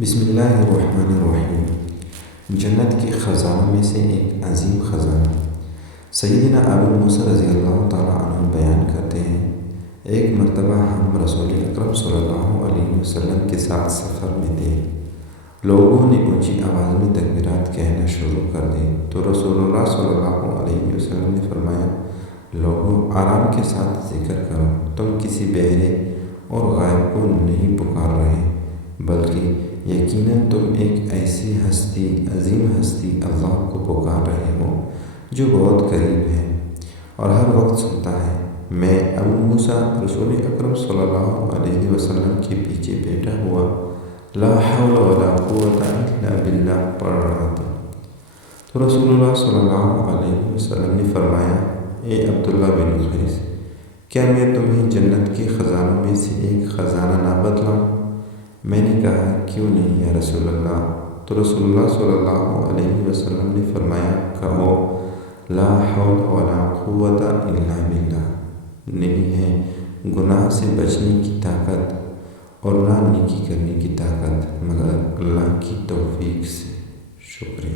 بسم اللہ الرحمن الرحیم۔ جنت کے خزانوں میں سے ایک عظیم خزانہ سیدنا ابو موسیٰ رضی اللہ تعالیٰ عنہ بیان کرتے ہیں، ایک مرتبہ ہم رسول اکرم صلی اللہ علیہ وسلم کے ساتھ سفر میں تھے۔ لوگوں نے اونچی آواز میں تکبیرات کہنا شروع کر دی تو رسول اللہ صلی اللہ علیہ وسلم نے فرمایا، لوگوں آرام کے ساتھ ذکر کرو، تم کسی بہرے اور غائب کو نہیں پکار رہے، بلکہ یقیناً تم ایک ایسی عظیم ہستی اللہ کو پکار رہے ہو جو بہت قریب ہے اور ہر وقت سنتا ہے۔ میں ابو موسیٰ رسول اکرم صلی اللہ علیہ وسلم کے پیچھے بیٹھا ہوا لا حول ولا قوت الا باللہ پڑھ رہا تھا تو رسول اللہ صلی اللہ علیہ وسلم نے فرمایا، اے عبداللہ بن قیس، کیا میں تمہیں جنت کے خزانوں میں سے ایک خزانہ نہ بتلاؤں؟ میں نے کہا، کیوں نہیں یا رسول اللہ؟ تو رسول اللہ صلی اللہ علیہ وسلم نے فرمایا، کہو، لا حول ولا قوت الا باللہ۔ نہیں ہے گناہ سے بچنے کی طاقت اور نہ نیکی کرنے کی طاقت مگر اللہ کی توفیق سے۔ شکریہ۔